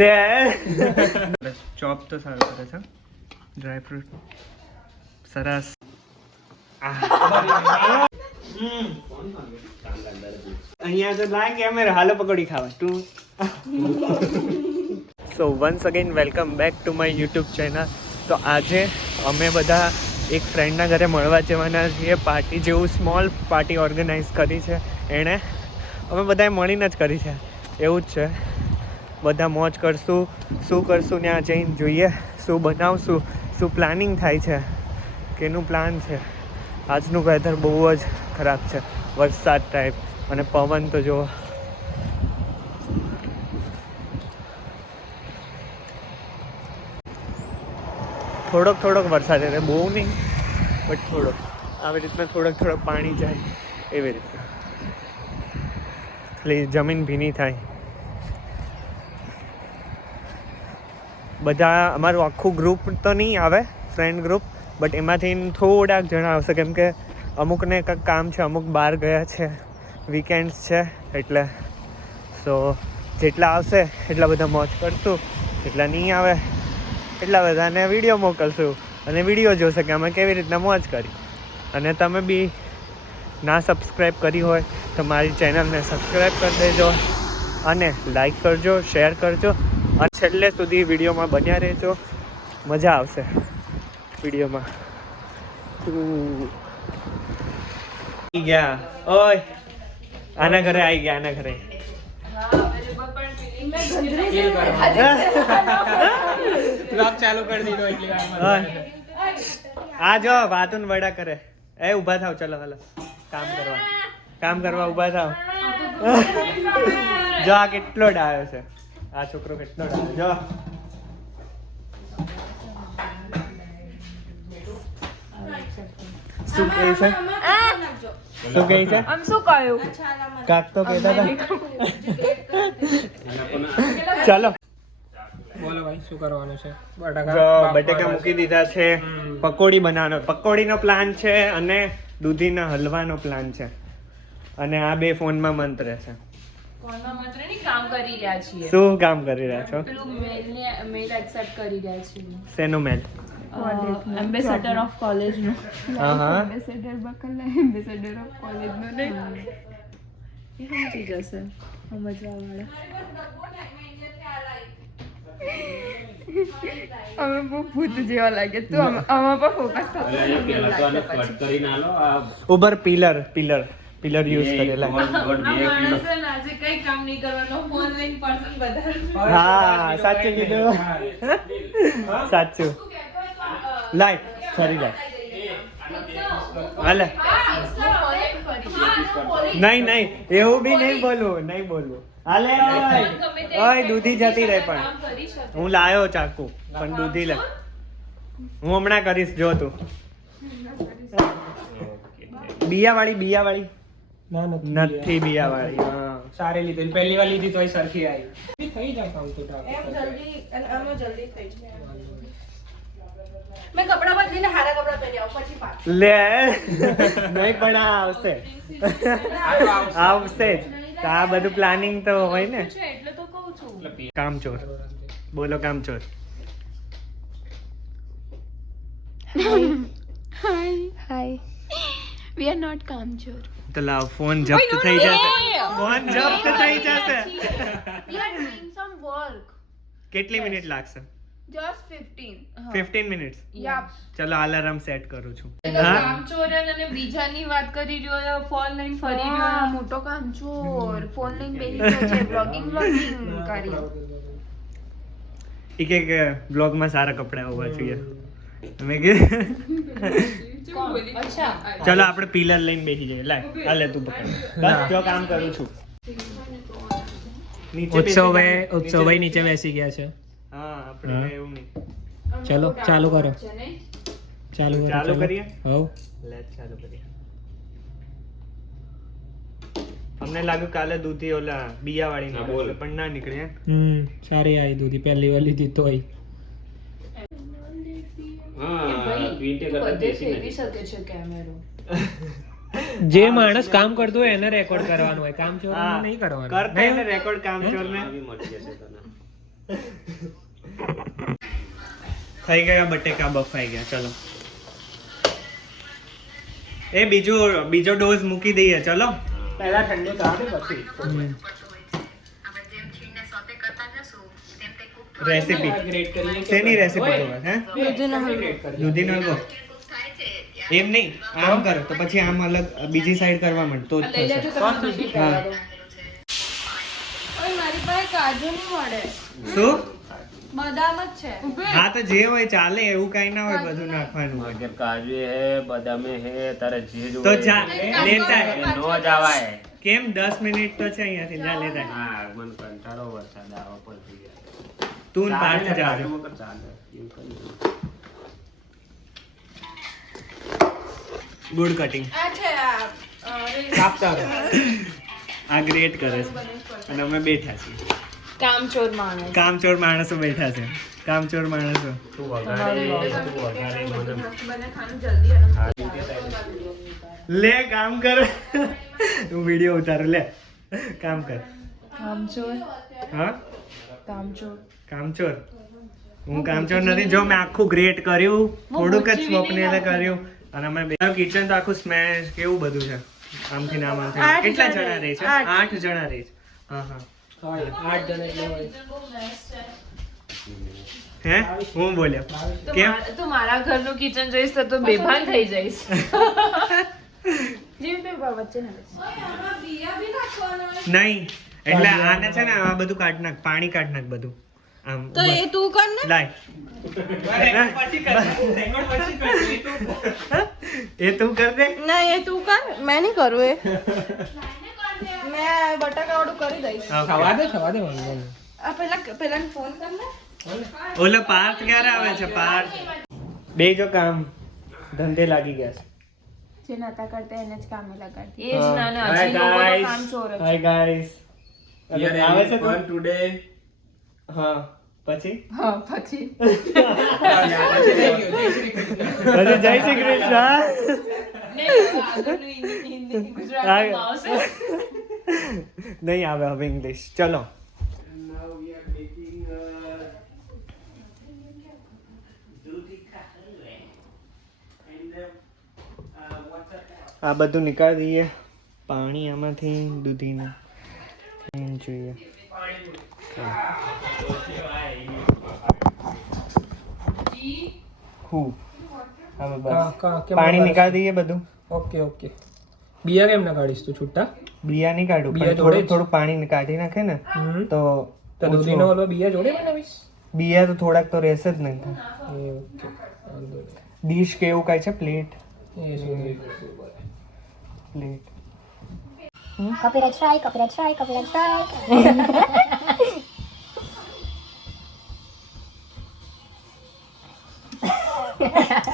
લે ચોપ તો સારું કરે છે ડ્રાય ફ્રૂટ સરસ અહીંયા તો લાગે કેમેરા હાલો પકોડી ખાવા તું સો once again welcome back to my YouTube channel. તો આજે અમે બધા એક ફ્રેન્ડના ઘરે મળવા જવાના છીએ. પાર્ટી જેવું સ્મોલ પાર્ટી ઓર્ગેનાઇઝ કરી છે એણે. અમે બધાએ મળીને જ કરી છે. એવું જ છે, બધા મોજ કરશું. શું કરશું ત્યાં જઈને જોઈએ, શું બનાવશું, શું પ્લાનિંગ થાય છે, કેનું પ્લાન છે. આજનું વેધર બહુ જ ખરાબ છે, વરસાદ ટાઈપ, અને પવન તો જો થોડોક વરસાદ એટલે બહુ નહીં, બટ થોડોક આવી રીતના થોડોક પાણી જાય એવી રીતના, એટલે જમીન ભીની થાય. બધા અમારું આખું ગ્રુપ તો નહીં આવે, ફ્રેન્ડ ગ્રુપ, બટ એમાંથી થોડાક જણા આવશે, કેમ કે અમુકને કંઈક કામ છે, અમુક બહાર ગયા છે, વીકેન્ડ્સ છે એટલે. સો જેટલા આવશે એટલા બધા મોજ કરશું, જેટલા નહીં આવે એટલા બધાને વિડીયો મોકલશું અને વિડીયો જોશે કે અમે કેવી રીતના મોજ કરી. અને તમે બી ના સબસ્ક્રાઈબ કરી હોય તો મારી ચેનલને સબસ્ક્રાઈબ કરી દેજો અને લાઈક કરજો, શેર કરજો અને છેલ્લે સુધી વિડીયોમાં બન્યા રહેજો. મજા આવશે વિડીયોમાં. ગયા ઓય આના ઘરે આવી ગયા, આના ઘરે બ્લોગ ચાલુ કરી દીધો એટલી વારમાં. આ જો વાતુન વડા કરે. એ ઊભા થાવ, ચલો હાલો કામ કરવા ઊભા થાવ. જો આ કેટલો ડાયો છે, આ છોકરો કેટલો ડાયો. જો શું કહે છે, શું કહે છે, આમ શું કહ્યું? કાક તો કહેતા હતા. ચાલો બોલો ભાઈ, શું કરવાનું છે? જો બટેકા મૂકી દીધા છે, પકોડી બનાવવાનો, પકોડીનો પ્લાન છે અને દૂધીના હલવાનો પ્લાન છે. અને આ બે ફોનમાં મંત્ર છે. ફોનમાં મંત્ર નહીં, કામ કરી રહ્યા છીએ. શું કામ કરી રહ્યા છો? પેલું મેલ એક્સેપ્ટ કરી રહ્યા છીએ. શેનું મેલ? એમ્બેસેડર ઓફ કોલેજ નું. હા હા, એમ્બેસેડર બકલા એમ્બેસેડર ઓફ કોલેજ નું નહીં. એ સમજી જશે સમજવા વાળા. અમે બહુ ભૂત જેવા લાગે, તો આમાં પર ફોકસ ઉબર પિલર યુઝ કરેલા. આજે કઈ કામ નહીં કરવાનું, ફોન લઈને પર્સન બધા. હા સાચું કીધું, સાચું. લાય ફરી લાય, હાલે. નહીં એવું બી નહીં બોલવું. હાલે ઓય દૂધી જતી રહે, પણ હું લાયો ચાકુ, પણ દૂધી લે. હું હમણાં કરીશ, જો તું. બિયાવાળી ના નથી, બિયાવાળી. હા સારી લીધી, પહેલી વાર લીધી તોય સરખી આવી. થઈ જાય કામ તો જલ્દી થઈ જાય. મેં કપડા બદલીને હારા કપડા પહેરી આવું પછી પાછું. લે નહીં, પણ આ આવશે જ. તો આ બધું પ્લાનિંગ તો હોય ને. એટલે તો કહું છું. કામચોર બોલો, કામચોર. Hi. We are not Kamchor. તો લાવ, ફોન જપ્ત થઈ જશે. ફોન જપ્ત થઈ જશે. We are doing some work. કેટલી મિનિટ લાગશે? Just 15. 15 મિનિટ. Yeah. ચલો અલાર્મ સેટ કરું છું. કામચોર અને બીજાની વાત કરી રહ્યો, ફોન લઈને ફરી રહ્યો. મોટો કામચોર ફોન લઈને બેસી ગયો છે, બ્લોગિંગ કરી. કે બ્લોગમાં સારા કપડા હોવા જોઈએ. તમે કીધું. અચ્છા, ચલો આપણે પિલર લઈને બેસી જઈએ. લાય હાલે તું પકડ. બસ જો કામ કરું છું. ઉત્સવ નીચે બેસી ગયા છે. હા આપણે એવું નહીં. ચલો ચાલુ કરો. ચાલુ કરીએ. હવ લેટ ચાલુ કરીએ. અમને લાગ્યું કાલે દૂધી ઓલા બિયાવાળી નીકળશે, પણ ના નીકળે. સારી આવી દૂધી, પહેલી વાર લીધી તોય. જે માણસ કામ કરતો હોય એને રેકોર્ડ કરવાનું હોય, કામ ચોર નહીં કરવાનું. કરતા એને રેકોર્ડ કામ ચોર ને. થઈ ગયા બટેકા બફાઈ ગયા. ચલો એ બીજો ડોઝ મૂકી દઈએ. ચલો પહેલા ઠંડુ થવા દે પછી રેસીપી ગ્રેટ કરીએ. શેની રેસીપી જોવે હે? દૂધીનો હલવો. એમ નહીં, આમ કરો તો પછી આમ અલગ બીજી સાઈડ કરવા માંડ તો જ થશે. હા. મારી પાસે કાજુ નહીં મળે, શું? બદામ જ છે. હા તો જે હોય ચાલે, એવું કઈ ના હોય બધું નાખવાનું. अगर काजू है बादाम है तारा जे जो તો જા લેતા આય. नो जावाय કેમ 10 મિનિટ તો છે અહીંયાથી, જા લેતા આય. हां मन कंटाळो वरसाद आवा પડતી ગયા તું ને પાર્થ જાજો. ચાલે એવું કરી ગુડ કટિંગ. આ છે આ કાપતા રહો. આ ગ્રેટ કરે છે અને અમે બેઠા છીએ. કામચોર માણસ. કામચોર માણસો બેઠા છે. કામચોર માણસો. તું વગાડે મને બને ખાનું જલ્દી અને આ રીતે લે કામ કર. હું વિડિયો ઉતારું. લે કામ કર. કામચોર હા કામચોર કામચોર. હું કામચોર નથી. જો મેં આખું ગ્રેટ કર્યું, થોડુંક જ સ્વપ્નેલે કર્યું અને અમે કિચન તો આખું સ્મેશ કેવું બધું છે. આમથી નામ આમથી નામ. કેટલા જણા રહે છે? 8 જણા રહે છે. હા હા. હોય 8 જણ એટલે હોય. હે હું બોલ્યો કેમ? તું મારા ઘરનું કિચન જોઈશ તો બેભાન થઈ જઈશ. જીવ બે વચ્ચે ના બેસ. નહીં એટલે આને છે ને આ બધું કાઢ નાખ, પાણી કાઢ નાખ બધું આમ. તો એ તું કર ને. લાય એ તું કર દે. ના એ તું કર, મેં નહીં કરું એ. મેં બટાકા વાળું કરી દઈશ. થવા દે વાંધો નહીં. આ પેલા ફોન કર ને. ઓલો પાર્થ ક્યારે આવે છે? પાર્થ બે જો કામ ધંધે લાગી ગયા છે. જે નતા કરતા એને જ કામે લગાડતી. એ જ હા. નાના Hi હજી લોકો તો guys. કામચોર જ. Hi guys. હિયર આવે છે એવરીવન તું? ટુડે હા પછી હા પછી બધું જય શ્રી કૃષ્ણ. ગુજરાતીમાં આવશે. નહીં આવે હવે ઇંગ્લિશ. ચલો આ બધું નીકાળી દઈએ પાણી આમાંથી. દૂધીનું જોઈએ. હું હવે બસ પાણી નીકાળી દઈએ બધું. ઓકે બિયા કેમ ના કાઢીશ તું છૂટા? બિયા નહીં કાઢું, બિયા પણ જોડે જ? થોડું પાણી કાઢી નાખે ને તો તો દૂધીનો ઓલો બિયા જોડે બનાવીશ? બિયા તો થોડાક તો રહેશે જ નહીં. એ ઓકે વાંધો નહીં. ડીશ કે એવું કાંઈ છે? પ્લેટ એ સુધી પ્લેટ Copyright strike.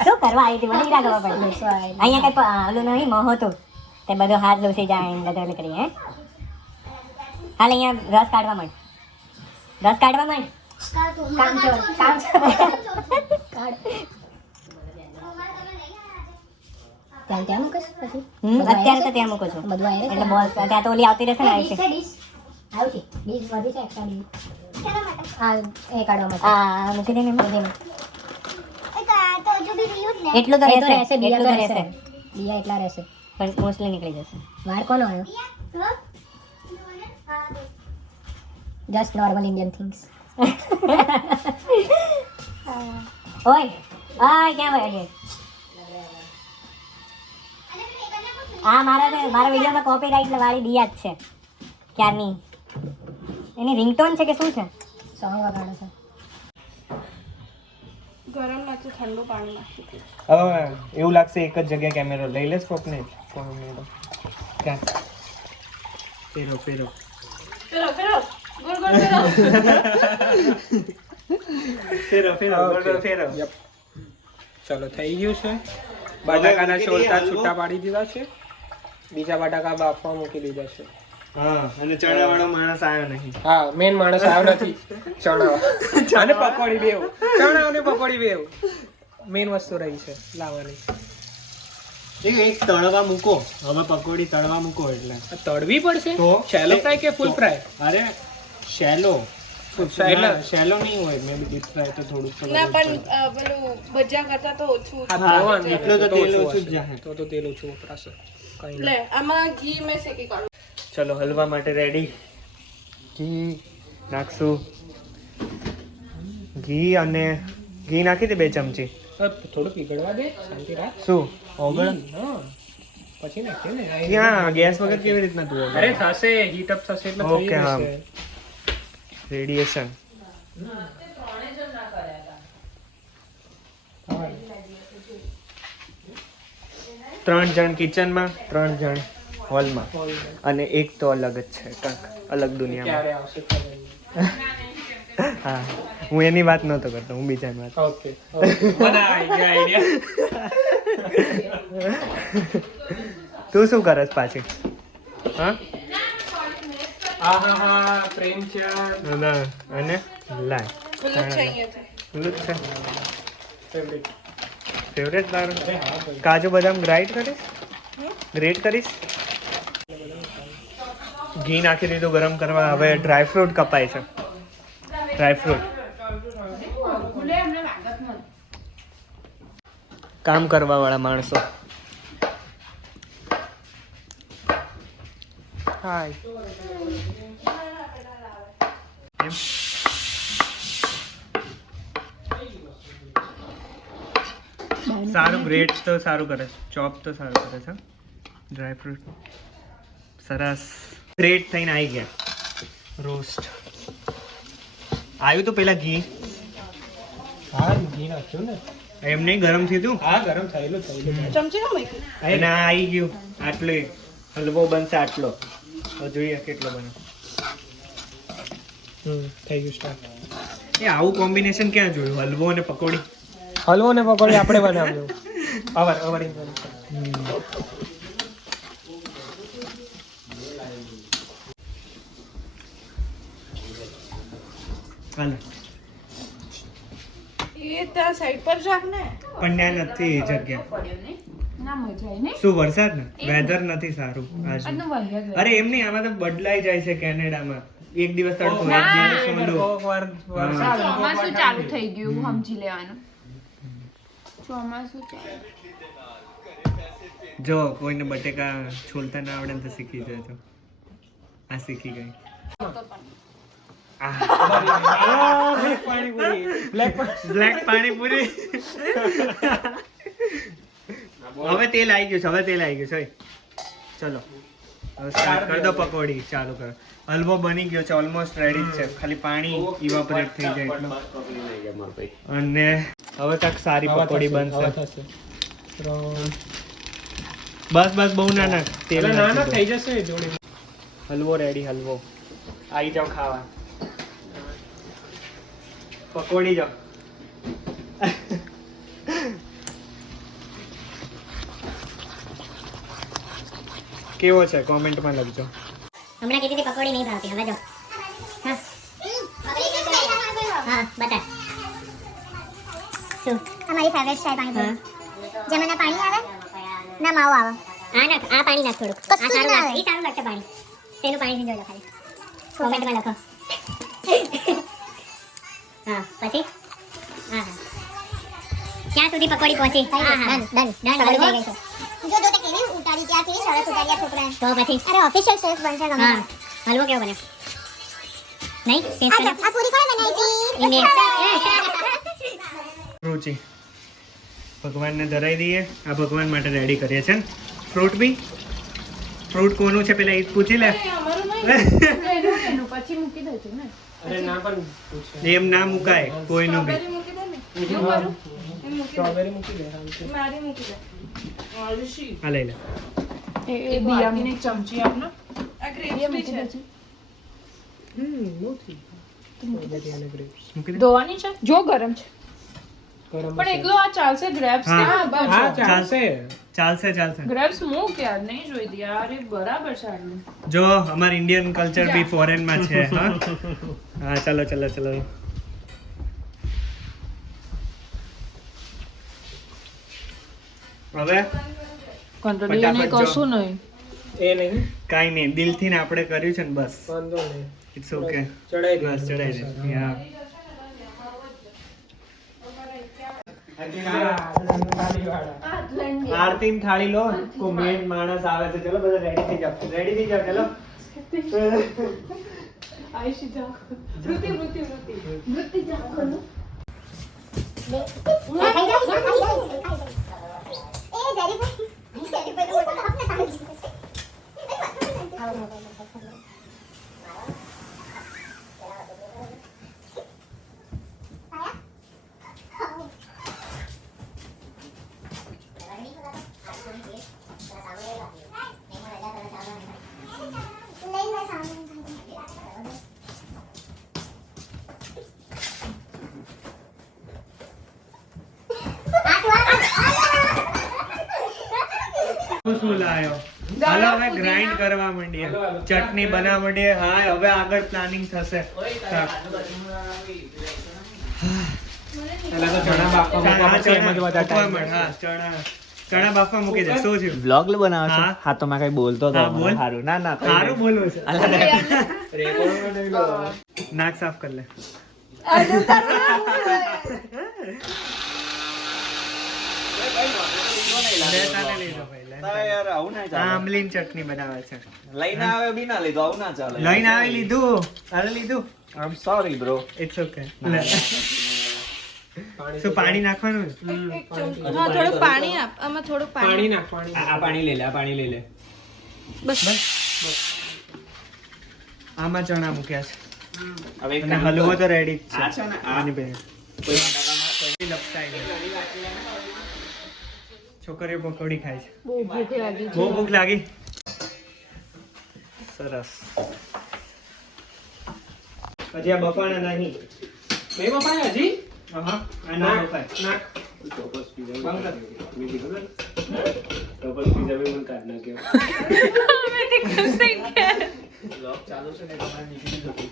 શું કરવા આવી હતી મને ઈરા ખબર પડી. અહીંયા કઈ ઓલું નહીં મોહ હતું તે બધું હાથ લૂસી જાય એમ ગધેડ કરી. હે હાલ અહીંયા રસ કાઢવા માંડ. કામચોર ત્યાં મૂકીશ પછી? અત્યારે તો ત્યાં મૂકું છું એટલે બોલ ત્યાં તો ઓલી આવતી રહેશે ને. આવશે ડીશ વધી છે એક્સ્ટ્રા ડીશ. હા એ કાઢવા માટે હા મૂકી દે ને એટલું તો રહેશે. બિયા એટલા રહેશે પણ મોસ્ટલી નીકળી જશે. વાર કોનો આવ્યો? Just normal Indian things. ઓય ક્યાં વયા ગયા? આ મારા વિડીયોમાં કોપીરાઇટ વાળી દિયા જ છે ક્યારની. એની રિંગટોન છે કે શું છે? સોંગ વગાડે છે. ગરમ નથી, ઠંડુ પાણી નાખી. હવે એવું લાગશે એક જ જગ્યાએ કેમેરો લઈ લેસ સ્વપ્ને. ક્યાં ફેરો ફેરો ગોળ ગોળ ફેરો. Yep. ચલો થઈ ગયું છે. બટાકાના છોલતા છૂટા પાડી દીધા છે. બીજા બટાકા બાફવા મૂકી દીધા છે. હા અને ચણા વાળો માણસ આવ્યો નહીં. હા મેન માણસ આવ્યો નથી. ચણા અને પકોડી બેવ. ચણા અને પકોડી બેવ મેન વસ્તુ રહી છે લાવવાની. એક તળવા મૂકો. હવે પકોડી તળવા મૂકો એટલે તળવી પડશે? તો શેલો ફ્રાય કે ફૂલ ફ્રાય? અરે શેલો એટલે શેલો નહીં હોય મે બી ડીપ ફ્રાય તો થોડુંક તો ના પણ પેલું ભજીયા કરતા તો ઓછું એટલો તો તેલ ઓછું જ જાય. તો તેલ ઓછું વપરાશે કઈ લે આમાં ઘી મેં શેકી કાઢું. ચલો હલવા માટે રેડી. ઘી નાખશું. ઘી અને ઘી નાખી દે 2 ચમચી. થોડું પીગળવા દે શાંતિ રાખ. શું ઓગળ? હા પછી નાખીએ ને ક્યાં ગેસ વગર કેવી રીતના તું ઓગળ? અરે થશે હીટ અપ થશે એટલે થઈ Okay, હા. જશે. રેડિયેશન. હા. 3 જણ કિચનમાં, 3 જણ હોલમાં અને એક તો અલગ જ છે, કાંક અલગ દુનિયામાં. ક્યારે આવશે ખબર નહીં. હા, હું એની વાત નહોતો કરતો, હું બીજાની વાત. ઓકે મને આવી ગયા આઈડિયા. તું શું કરસ પાછી? હા આહાહા પ્રેમ ચા ના, અને લાય પેલું છે અહીંયાથી. પેલું જ છે ફેવરિટ. ફેવરેટ તારું. અરે હા ભાઈ. કાજુ બદામ ગ્રાઇન્ડ કરીશ, ગ્રેટ કરીશ. ઘી નાખી દીધું ગરમ કરવા. હવે ડ્રાયફ્રૂટ કપાય છે. ડ્રાયફ્રૂટ કામ કરવા વાળા માણસો. હાય. એમ સારું ગ્રેટ તો સારું કરે છે, ચોપ તો સારું કરે છે. ડ્રાયફ્રૂટ સરસ ગ્રેટ થઈને આવી ગયા. રોસ્ટ આવ્યું તો પેલા ઘી હા ઘી નાખ્યું ને. એમ નહીં ગરમ થયું તું હા ગરમ થયેલું. ચમચી ના મૂકી. અને આ આવી ગયું. આટલો હલવો બનશે આટલો. હવે જોઈએ કેટલો બને. થઈ ગયું સ્ટાર્ટ. એ આવું કોમ્બિનેશન ક્યાં જોયું? હલવો અને પકોડી. હલવો ને પકોડી આપણે બનાવ્યું. અવર હાલે એ ત્યાં સાઈડ પર રાખ ને. પણ ત્યાં નથી એ જગ્યા. ના મજા આવી ને. શું વરસાદ ને વેધર નથી સારું આજે. અરે એમ નહીં, આમાં તો બદલાઈ જાય છે કેનેડામાં. એક દિવસ તડકો, એક દિવસ ઠંડુ. ચોમાસું ચાલુ થઈ ગયું સમજી લેવાનું. ચોમાસું ચાલુ. જો કોઈને બટેકા છોલતા ના આવડે ને તો શીખી જજો. આ શીખી ગઈ. બ્લેક પાણીપુરી. હવે તેલ આવી ગયું છે, હવે તેલ આવી ગયું છે. ચલો હવે સ્ટાર્ટ કરી દો. પકોડી ચાલુ કરો. હલવો બની ગયો છે, ઓલમોસ્ટ રેડી જ છે. ખાલી પાણી ઇવાપોરેટ થઈ જાય એટલું. અને હવે કાંઈક સારી પકોડી બનશે. બસ બસ બહુ ના નાખ તેલ ના નાખી ના દો. થઈ જશે જોડે. હલવો રેડી. હલવો આવી જાઓ ખાવા. પકોડી જાઓ. કેવો છે કોમેન્ટમાં લખજો. હમણાં કીધી હતી પકોડી નહીં ભાવતી, હવે જો. હા હા બતા શું અમારી ફેવરેટ છે પાણીપુરી. જેમાં ના પાણી આવે ના માવો આવે. આ નાખ, આ પાણી નાખ થોડુંક. આ કશું સારું ના લાગે, આવે. ઈ સારું લાગશે પાણી. તેનું પાણી જોઈ લો ખાલી. કોમેન્ટમાં લખો. હા પછી હા હા ક્યાં સુધી પકોડી પહોંચી? હા હા ડન ડન થઈ ગઈ છે. જો જો તે કેવી ઉતારી ત્યાંથી સરસ ઉતારી આ છોકરાએ. તો પછી અરે ઓફિશિયલ શેફ બનશે ગમે હા હલવો કેવો બન્યો? નહીં ટેસ્ટ આ કરો. આ પૂરી કોણે બનાવી હતી? ઇન્ડિયન. રુચિ ભગવાનને ધરાઈ દઈએ. આ ભગવાન માટે રેડી કરીએ છે. ફ્રૂટ બી ફ્રૂટ કોનું છે પેલા એ પૂછી લે. એનું પછી મૂકી દેજો ને. અરે ના પણ પૂછે. એમ ના મુકાય કોઈનું બી. મૂકી દે ને. જો મારું. એમ મૂકી દે. સ્ટ્રોબેરી મૂકી દે આરામથી. મારી મૂકી દે. આ લઈ લે. એ દિયાની એક ચમચી આપનો. આ ગ્રેવી છે. બહુ થઈ ગયું. સ્ટ્રોબેરી અને grapes. મૂકી દે. ધોવાની છે? જો ગરમ છે. ગરમ પણ એકલો આ ચાલશે ગ્રેપ્સ હા. હા ચાલશે. ચાલશે ચાલશે. ગ્રેપ્સ મૂક યાર નહીં જોઈ દી યાર એ બરાબર છે આટલું. જો અમાર ઇન્ડિયન કલ્ચર બી ફોરેન માં છે. હા હા ચલો ચલો ચલો. હવે કંટ્રોલિંગ ફટાફટ જો. કશું નહીં. એ નહીં કાંઈ નહીં, દિલથી ને આપણે કર્યું છે ને બસ. વાંધો નહીં ઇટ્સ ઓકે. ચડાઈ દે બસ ચડાઈ દે. યા આરતી ની થાળી લો. કોઈ મેન માણસ આવે છે. ચલો બધા રેડી થઈ જાઓ. રેડી થઈ જાઓ. ચલો. શું લાયો? હાલો હવે ગ્રાઇન્ડ કરવા માંડીએ. ચટણી બનાવવા માંડીએ. હા હવે આગળ પ્લાનિંગ થશે. પહેલા તો ચણા બાફવા મૂકવા પછી એમ જ બધા ટાઈમ હા ચણા બાફવા મૂકી દે. શું થયું? વ્લોગ બનાવો છો? હા. હા તો મેં કઈ બોલતો હતો. હા, બોલ. સારું ના ના કઈ સારું નહીં. બોલવું છે. નાક સાફ કર લે. લે, તાને લીધો ભાઈ, લે. ના યાર આવું ના આ ચાલે. આમલીની ચટણી બનાવે છે. લઈને આવે બી ના લીધું આવું ના ચાલે. લઈને આવી લીધું. અરે લીધું. આમ સોરી બ્રો. It's okay. શું પાણી નાખવાનું? થોડું પાણી આપ, આમાં થોડું પાણી નાખ પાણી આ પાણી લઈ લે આ પાણી લઈ લે. આમાં ચણા મૂક્યા છે. હવે એક અને કામ હલવો કર. તો રેડી જ આ છે ને આ આની બે કોઈ બટાકામાં કોઈ લપટાઈ ગઈ. છોકરીઓ પકોડી ખાય છે. બહુ ભૂખ લાગી બહુ ભૂખ લાગી. સરસ. હજી આ બફાણા નહીં. બે બપાય હજી હા આ ના બફાય. નાખ વ્લોગ ચાલુ છે ને તમારે નીકળી જતું.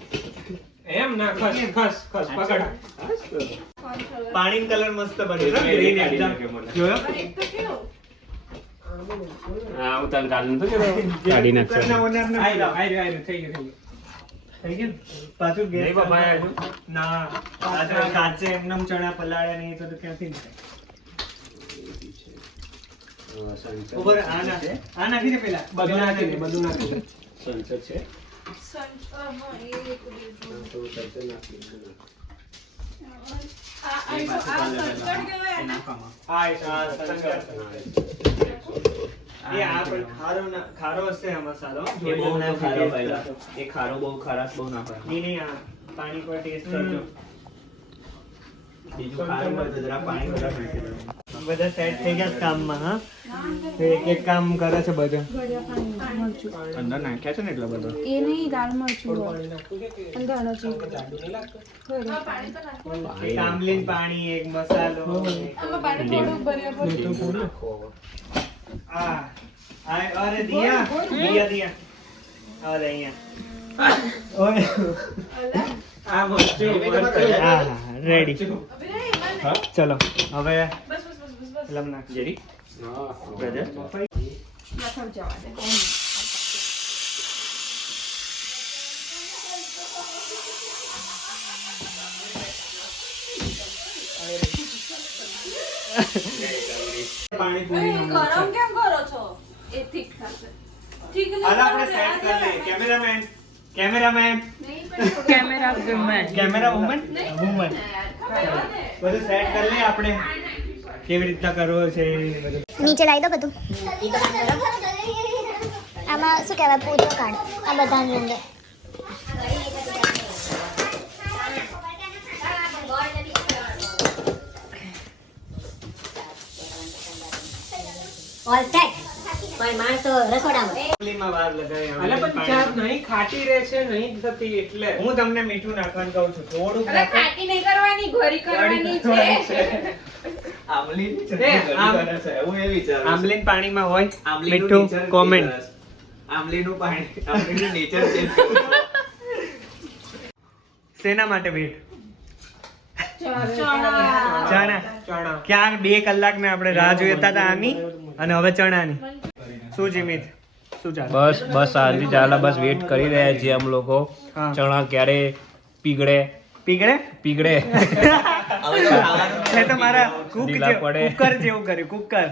એમ ના ખસ ખસ ખસ પકડ પાણીનો કલર મસ્ત બન્યો છે. એટલે ગ્રીન કાઢી એકદમ. નાખે મને. જોયો? હા હું તને કાઢું તો કાઢી નાખશે. કરના ઓનરને આઈ રહ્યો થઈ ગયું થઈ ગયું થઈ ગયું ને? પાછું ગેસ નહીં બફાયા હજુ? ના પાછળ કાચે એમનેમ ચણા પલાળ્યા નહીં તો ક્યાંથી થાય? ઉપર આ નાખી દે પેલા. બધું નાખી દે બધું નાખી દે સંસદ છે. એ આ પણ ખારો હશે આ મસાલો. એ બહુ ના ખારો પહેલા. એ ખારો બહુ ખરાશ બહુ ના પડે. નહીં આ પાણી પર ટેસ્ટ કરજો. બીજું ખારું હોય તો જરા પાણી વધારે નાખી દેવાનું. બધા સેટ થઈ ગયા છે કામમાં. હા એક એક કામ કરે છે બધા. અંદર નાખ્યા છે ને એટલે બધો. એ નહીં દાળ મરચું અંદર એક આમલીન પાણી, એક મસાલો, આ અરે દિયા અરે અહીંયા ઓય આ વચ્ચે હા રેડી. ચલો હવે લમ નાખ જેરી બ્રધર પાણીપુરી ગરમ કેમ કરો છો? એ ઠીક થશે. ઠીક નહીં હાલ આપણે સેટ કરી લઈએ. કેમેરામેન કેમેરા વુમન બધું સેટ કરી લઈએ આપણે કેવી રીતના કરવો છે એ બધું. નીચે લાવી દો બધું આમાં શું કહેવાય પૂરો કાઢ આ બધાની અંદર ઓલ સેટ પણ માણસો રસોડામાં આમલીમાં વાર લગાવી અલે પણ ચા નહીં ખાટી રહે છે નહીં થતી એટલે હું તમને મીઠું નાખવાનું કહું છું થોડું અરે ખાટી નહીં કરવાની, ઘોરી કરવાની છે. આમલી એ, આમ- હું એ વિચારું આમલીન પાણીમાં હોય આમલીનું મીઠું nature કોમેન્ટ. change કરે. આમલીનું પાણી આમલીનું નેચર ચેન્જ કરે. શેના માટે વેટ? ચણા. ચણા. ક્યાં 2 કલાક ને આપણે રાહ જોઈતા હતા આની અને હવે ચણાની. શું જીમિત શું ચાલે? બસ બસ શાંતિ ચાલે, બસ વેટ કરી રહ્યા છીએ અમે લોકો. હા. ચણા ક્યારે પીગળે પીગળે પીગળે છે તો મારા ઢીલા પડે. કુકર જેવું કર્યું કુકર.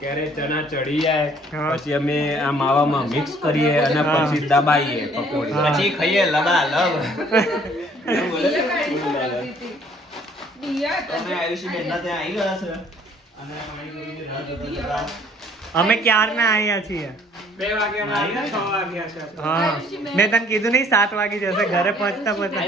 ક્યારે ચણા ચડી જાય હા. પછી અમે આ માવામાં મિક્સ કરીએ અને હા. પછી દબાઈએ પકોડી. હા. પછી ખાઈએ લગા લગ અમે આયુષી બેનના ત્યાં આવી ગયા છે અને પાણીપુરીની રાહ જોતા જોતા અમે ક્યારના આવ્યા છીએ. 2 વાગ્યાના આવ્યા, 6 વાગ્યા છે. હા મેં તને કીધું નહીં 7 વાગી જશે ઘરે પહોંચતા પહોંચતા.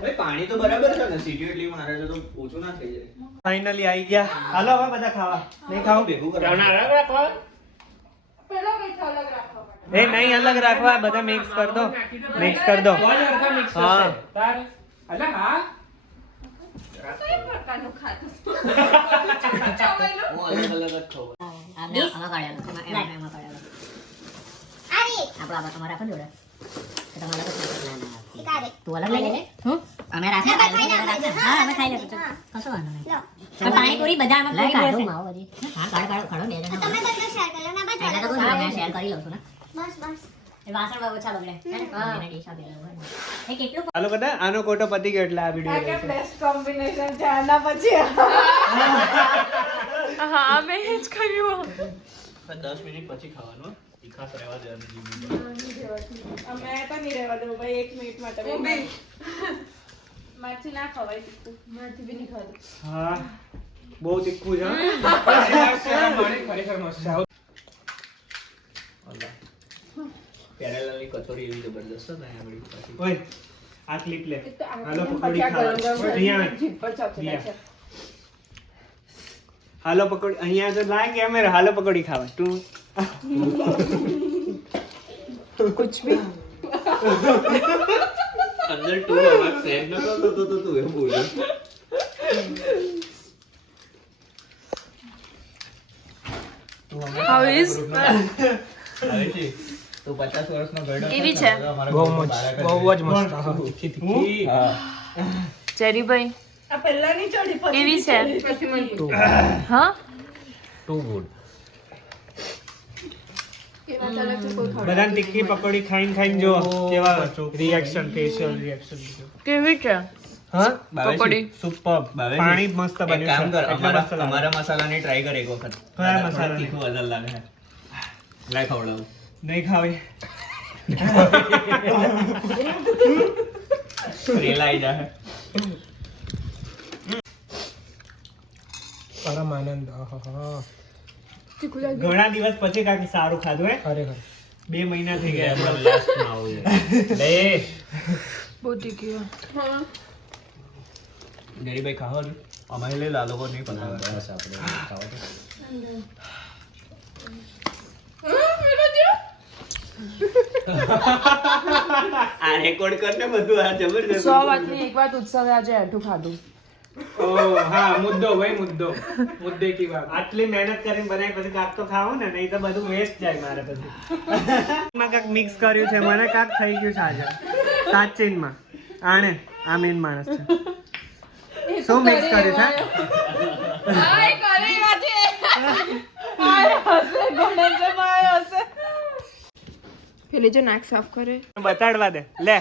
ભાઈ પાણી તો બરાબર છે ને, સીટી એટલી મારે છે તો ઓછું ના થઈ જાય. ફાઇનલી આવી ગયા. હાલો હવે બધા ખાવા. નહીં ખાવું? ભેગું કરવા એ નહીં અલગ રાખવા, બધા મિક્સ કર દો. મિક્સ કર દો. બહુ જ હરખા mix થશે. હા. તારે અલા હા હું અલગ અલગ જ ખાઉં. તું અલગ લઈ લેજે. અમે રાખે હા અમે ખાઈ લેશું. કશો વાંધો નહીં. પણ પાણીપુરી બધા આમાં પૂરી પડશે. હા કાઢો બે જણા. તમે બધું શેર કરી લો ના બસ પહેલા તો કહું છું, મેં શેર કરી લઉં છું ને. બસ એ વાસણ બહુ ઓછા બગડે. હા એને ડીશ આપી દઉં. એ કેટલું હાલો બધા આનો કોટો પતી ગયો એટલે આ વિડીયો બેસ્ટ કોમ્બિનેશન છે આના પછી હા મેં જ કર્યું. 10 મિનિટ પછી ખાવાનું તીખાસ રહેવા દેવાનું. અમે તો નહીં રહેવા દઉં ભાઈ 1 મિનિટ માટે મારથી ના ખવાય તીખું. મારથી બી નહીં ખાધું. હા બહુ તીખું છે હો. પાણી ખરેખર મસ્ત છે. કેરેલાની કચોરી એવી જબરદસ્ત છે ને આગળ પાછી. ઓય આ ક્લિપ લે. એક તો આ હાલો પછી પકોડી આ ગરમ ખાવા. ગરમ અહીંયા આવ. જીભ પર ચોંટે છે. હાલો પકોડી અહીંયા તો લાય કેમેરા. હાલો પકોડી ખાવા. તું કુછ ભી અંદર તું અવાજ સેન્ડ નતો તો તું એમ બોલ્યો. આયુષી, તું 50 વર્ષનો ગયડો કેવી છે? બહુ જ મસ્ત. હા, તીખી તીખી. ચેરીભાઈ આ પહેલાની ચડી કેવી છે? હા ટુ ગુડ. બધાને તીખી પકોડી ખાઈને જો કેવા રિએક્શન ફેશિયલ રિએક્શન. કેવી છે? હા પકોડી સુપર. ભાવેશી, પાણી મસ્ત એક બન્યું કામ કર, છે. એટલા મસ્ત લાગે. અમારા મસાલાની ટ્રાય કર એક વખત. કયા થોડું મસાલાની? તીખું વધારે લાગે છે. લાય ખવડાવું. નહીં ખાવી. રેલા આઈ જાય. પરમ આનંદ. આહાહા. ઘણા દિવસ પછી કાંઈક સારું ખાધું હે. ખરેખર 2 મહિના થઈ ગયા. લાસ્ટમાં આવું છે. લે બહુ તીખી ગરીબાઈ ખાવા ને અમારે લઈ લા લોકો નહીં પતા. બસ આપણે ખાવા દે. આ રેકોર્ડ કરને બધું આ જબરજસ્ત. 100 વાતની એક વાત ઉત્સવે આજે એઠું ખાધું. ઓહ હા, મુદ્દો ભાઈ મુદ્દો. મુદ્દે કી વાત. આટલી મહેનત કરીને બનાવી પછી કાંક તો ખાવું ને, નહીં તો બધું વેસ્ટ જાય મારે પછી. માં કાંક મિક્સ કર્યું છે, મને કાંક થઈ ગયું છે આજે સાચીનમાં. આણે આ મેન માણસ છે. શું મિક્સ કર્યું છે? આય કરી આજે આય હસે ગણેશ ભાઈ હસે પેલી જો નાક સાફ કરે બતાડવા દે લે.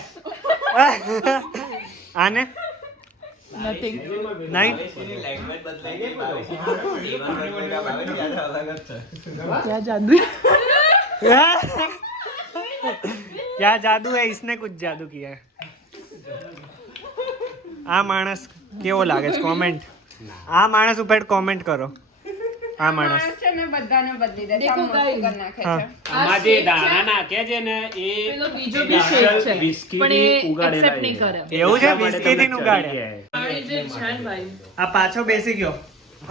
આને નથિંગ નહીં લેંગ્વેજ બદલાઈ ગઈ ભાવેશી. દીવાન બદલાઈ ગયા, ભાવેશી યાદ અલગ જ છે. ક્યાં જાદુ क्या जादू है, इसने कुछ जादू किया है. આ માણસ કેવો લાગે છે? કોમેન્ટ. આ માણસ ઉપર કોમેન્ટ કરો. આ માણસ છે ને બધાને બદલી દે સમ મસ્ત કરી નાખે છે. આમાં જે દાણા નાખે છે ને એ પેલો બીજો બી શેક છે બિસ્કીટથી પણ એ ઉગાડેલા accept નહીં છે. કરે. એવું છે? એટલા માટે બિસ્કીટથી તમને ઉગાડે. ચડી જાય. પાણી જે છે ને ભાઈ આ પાછો બેસી ગયો.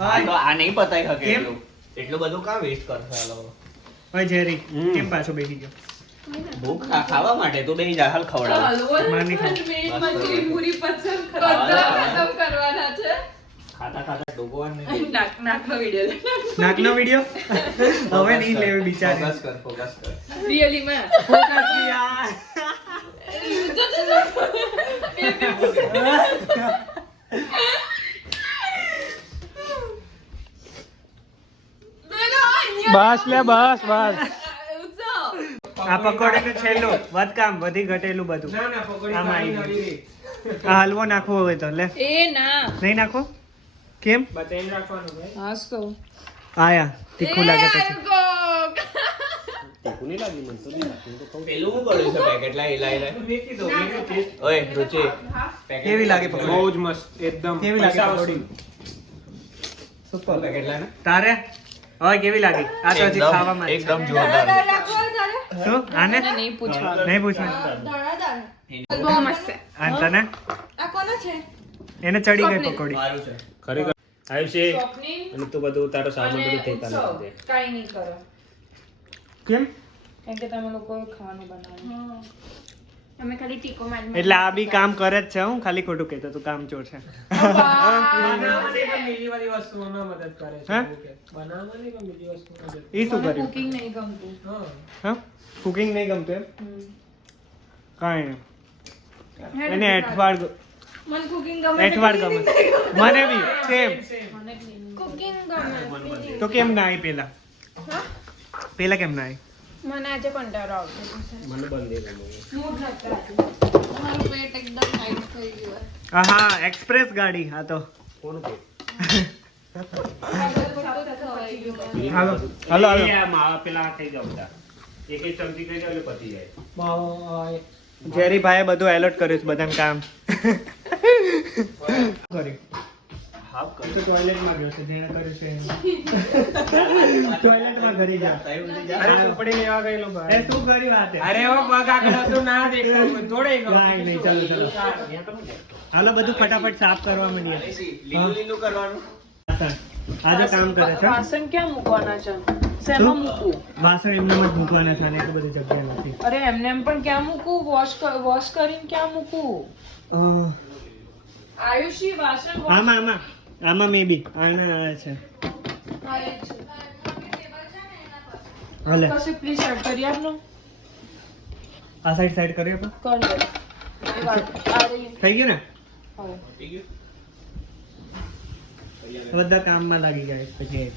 આ તો આ નહીં પતાઈ શકે કેમ? એટલું. એટલું બધું કાં વેસ્ટ કરશે આ લોકો? ઓય જેરી કેમ પાછો બેસી ગયો? ભૂખ ખાવા માટે તો બેહી જા, હાલ ખવડાવ. માની ખા. મેન મંચુરી પૂરી પસંદ બધા ખતમ કરવાના છે. ખાતા ખાતા ડૂબવાનું નહીં. નાકનો વિડિયો નાકનો વિડિયો હવે નહીં લેવે બિચારી. ફોકસ કર, ફોકસ કર. રિયલી માં ફોકસ યાર. બસ લે બસ બસ. આ પકોડીનું છેલ્લું વધકામ વધી ઘટેલું બધું ના ના પકોડી આમાં આવી ખાવાની નવી રીત. આ હલવો નાખવો હોય તો લે એ ના નહીં નાખો કેમ બતાઈને રાખવાનું ભાઈ. હાસ તો આયા તીખું લાગે પછી તીખું નહીં લાગ્યું મને તો નહીં લાગ્યું તો કહું. પેલું શું પડ્યું છે પેકેટ લાઈ લાઈ વેચી દો, વેચી દો. ઓય રુચિ કેવી લાગે પકોડી બહુ જ મસ્ત એકદમ. કેવી લાગે પૈસા પકોડી? વસૂલ. સુપર પેકેટ લાઈ તારે હવે કેવી લાગી આ તો હજી ખાવામાં જ છે. એકદમ જોરદાર શું આને નહીં પૂછવાનું નહીં પૂછવાનું બહુ મસ્ત છે અને તને આ કોનો છે એને ચડી ગઈ સ્વપ્નિલ. પકોડી સારું છે ખરેખર આયુષી સ્વપ્નિલ અને તું બધું તારો સામાન બધું ઠેકાણે ઉત્સવ કરી દે. કાંઈ નહીં કરો કેમ કેમ કે તમે લોકો ખાવાનું બનાવો અમે ખાલી ટીકો મારી એટલે આ બી કામ કરે જ છે હું ખાલી ખોટું કહેતો તું કામ ચોર છે બનાવવાની પણ બીજી બધી વસ્તુઓમાં મદદ કરે છે. હા? એવું કે. બનાવવાની પણ બીજી વસ્તુઓમાં મદદ. એ શું કર્યું કુકિંગ નહીં ગમતું હા. હા કુકિંગ નહીં ગમતું એમ કાંઈ નહીં એને એઠવાડ મને કુકિંગ ગમે એઠવાડ ગમે મને બી સેમ કુકિંગ ગમે તો કેમ ના આવી પેલા હા? પેલા કેમ ના આવી મને આજે કંટાળો આવતો હતો. મને બંધ ગમે મૂડ નહોતો આવતો. મારું પેટ એકદમ ટાઈટ થઈ ગયું હા એક્સપ્રેસ ગાડી હા તો કોણ કે હાલો હાલો હાલો એ આ માવા પેલા ખાઈ જાવ બધા એક એક ચમચી ખાઈ જાવ એટલે પતી જાય માવો, જેરી ભાઈએ બધું એલર્ટ કર્યું છે બધાને કામ કર્યું હાફ તો ટોયલેટમાં ગયો છે જેણે કર્યું છે ટોયલેટમાં ઘરી જા અરે કપડે લેવા ગયેલો એ ભાઈ. શું કરી વાત છે અરે ઓ પગ આગળ હતું ના દેખાયું દોડે ગયો. કાંઈ નહીં ચાલો ચાલો હાલો બધું ફટાફટ સાફ કરવા માંડીએ લીલું લીલું કરવાનું આ જો કામ કરે છે વાસણ ક્યાં મૂકવાના છે શેમાં મૂકવું વાસણ એમનામાં જ મૂકવાના છે અને એટલી બધી જગ્યા નથી અરે એમને એમ પણ ક્યાં મૂકવું વોશ કરીને ક્યાં મૂકવું આયુષી વાસણ આમાં આમાં આમાં મે બી આના આ છે હાલે કશે પ્લીઝ એડ કરી આપનો આ સાઈડ સાઈડ કરીએ આપણે કર દે એ વાત આ રહી થઈ ગયું ને હવે બધા કામમાં લાગી ગયા પછી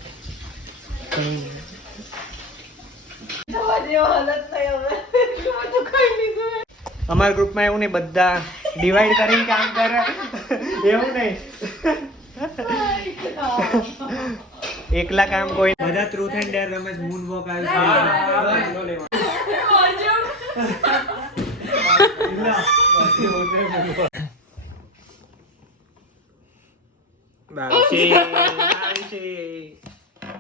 અમારા ગ્રુપમાં એવું નહીં બધા ડિવાઈડ કરીને કામ કરે એવું નહીં એકલા કામ કોઈ બધા truth and dare Ramesh moonwalk આવ્યું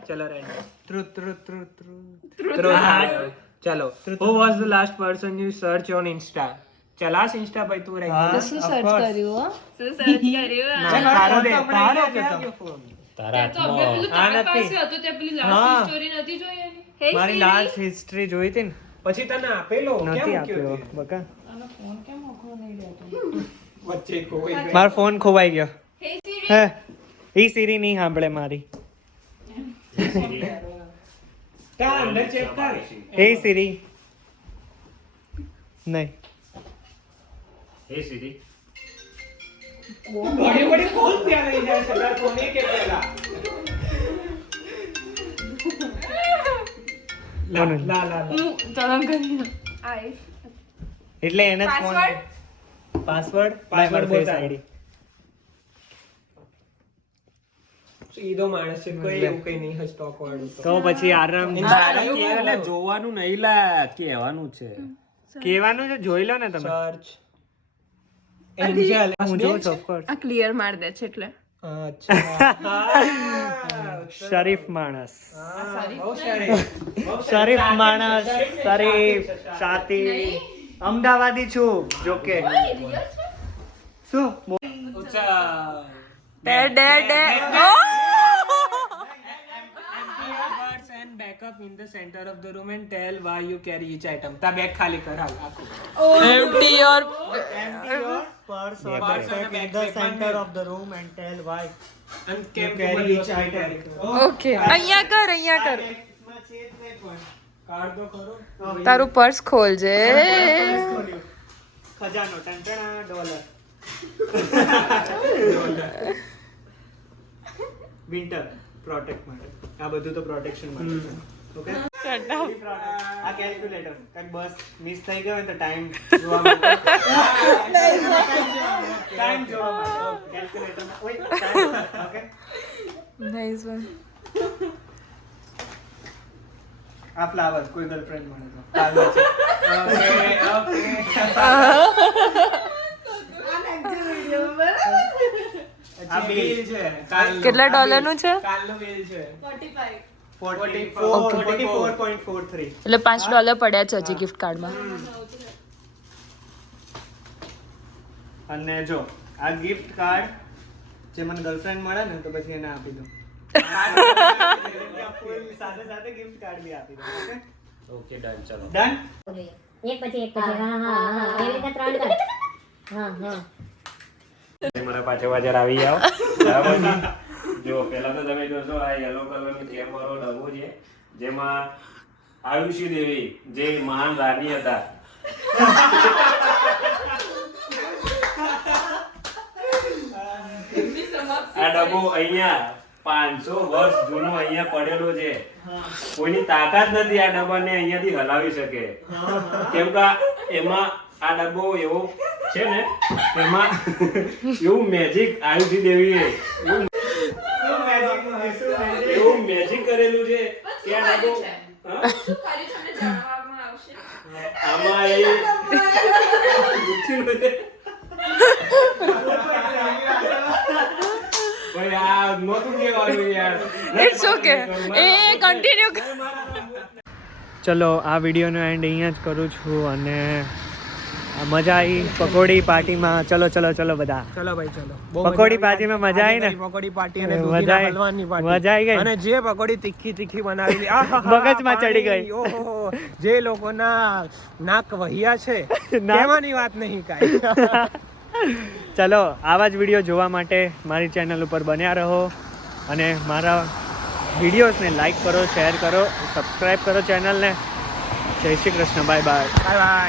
ચલો રે ટ્રુથ ટ્રુથ ટ્રુથ ટ્રુથ ચલો who was the last person you search on insta ચલાસ insta ભાઈ તું રહી શું સર્ચ કર્યું શું સર્ચ કર્યું તારો દે તારો કે ફોન તારા તો અબે હાથમાં પેલું આ તારા નથી. પાસે હતું તે પેલી હા. લાસ્ટ સ્ટોરી નથી જોઈ એની હે મારી લાસ્ટ હિસ્ટ્રી જોઈ હતી ને પછી તને આપેલો નથી કેમ આપ્યો મૂક્યો બકા આનો ફોન કેમ ઓખો નહીં લેતો વચ્ચે કોઈ મારો ફોન ખોવાઈ ગયો હે સીરી હે ઈ સીરી નહીં સાંભળે મારી કા અંદર ચેક કર એ સીરી નહીં હે સીધી બડી બડી કોણ ત્યાં લઈ જાય છે તાર કોને કે પેલા કોનું? લા લા હું તરંગ કરી આઈ એટલે એને જ ફોન પાસવર્ડ Password ફેસ બોલતા. આઈડી સીધો માણસ છે કોઈ એવું કઈ નહીં હે સ્ટોક વાળું તો તો પછી આરામ જોવાનું નહીં લા કહેવાનું છે કહેવાનું છે જોઈ લો ને તમે સર્ચ એન્જલ હું જોઉં છું ઓફકોર્સ આ ક્લિયર માર દે છે એટલે અચ્છા શરીફ માણસ બહુ સારી શરીફ માણસ શરીફ સાથી અમદાવાદી છું જોકે શું day day day Words and backup in the center of the room and tell why you carry each item. તા બેગ ખાલી કર હાલ આખું. Empty your purse or backpack in the center of the room and tell why And કેમ carry carry each each item. item. Okay અહીંયા કર કાઢ દો ખરો. તારું પર્સ ખોલજે ખજાનો ટંટણા ડોલર વિન્ટર પ્રોટેક્ટ માટે આ બધું તો પ્રોટેક્શન માટે છે. Okay Shut up. આ કેલ્ક્યુલેટર કાંઈક બસ મિસ થઈ ગયો હોય તો ટાઈમ જોવા માટે ટાઈમ જોવા માટે કેલ્ક્યુલેટરમાં ઓય ઓકે Nice one. આ ફ્લાવર કોઈ ગર્લફ્રેન્ડ મળે તો કાલનો છે ઓકે આ બિલ છે કેટલા ડોલરનું છે? કાલનું બિલ છે 44.43 એટલે $5 પડ્યા છે હજી ગિફ્ટ કાર્ડમાં. અને જો આ ગિફ્ટ કાર્ડ જે મને ગર્લફ્રેન્ડ મળે ને તો પછી એને આપી દો સાથે સાથે ગિફ્ટ કાર્ડ બી આપી દો ઓકે ડન ચલો ડન એક પછી એક પછી હા હા હા એવી રીતે 3 કર હા હા મારા પાછળ વાજર આવી જાઓ બરાબર છે? જો પહેલા તો તમે જોશો આ યલો કલરનું કેમ વાળો ડબ્બો છે જેમાં આયુષી દેવી જે મહાન રાણી હતા આ ડબ્બો અહીંયા 500 વર્ષ જૂનો અહીંયા પડેલો છે કોઈની તાકાત નથી આ ડબ્બાને અહીંયાથી હલાવી શકે કેમ કે એમાં આ ડબ્બો એવો છે ને એમાં એવું મેજિક આયુષી દેવીએ એવું મેજિક કરેલું છે કે આ ડબ્બો હા? આમાં એ ગુથેલું છે. ભાઈ આ નહોતું કહેવાનું યાર. It's okay. કન્ટિન્યુ. ચલો આ વિડીયોનો એન્ડ અહીંયા જ કરું છું અને મજા આવી પકોડી પાર્ટીમાં ચલો ચલો ચલો બધા ચલો ભાઈ ચલો પકોડી પાર્ટીમાં મજા આવી ને પકોડી પાર્ટી અને મજા દૂધીના આવી. હલવાની મજા પાર્ટી આવી ગઈ. અને જે પકોડી તીખી બનાવેલી મગજમાં ચડી ગઈ. ઓહો જે લોકોના નાક વહિયા છે નાક? કહેવાની વાત નહીં કાંઈ ચલો આવા જ વિડીયો જોવા માટે મારી ચેનલ ઉપર બન્યા રહો અને મારા વિડીયોઝને લાઈક કરો શેર કરો સબસ્ક્રાઈબ કરો ચેનલને જય Shri Krishna bye bye bye bye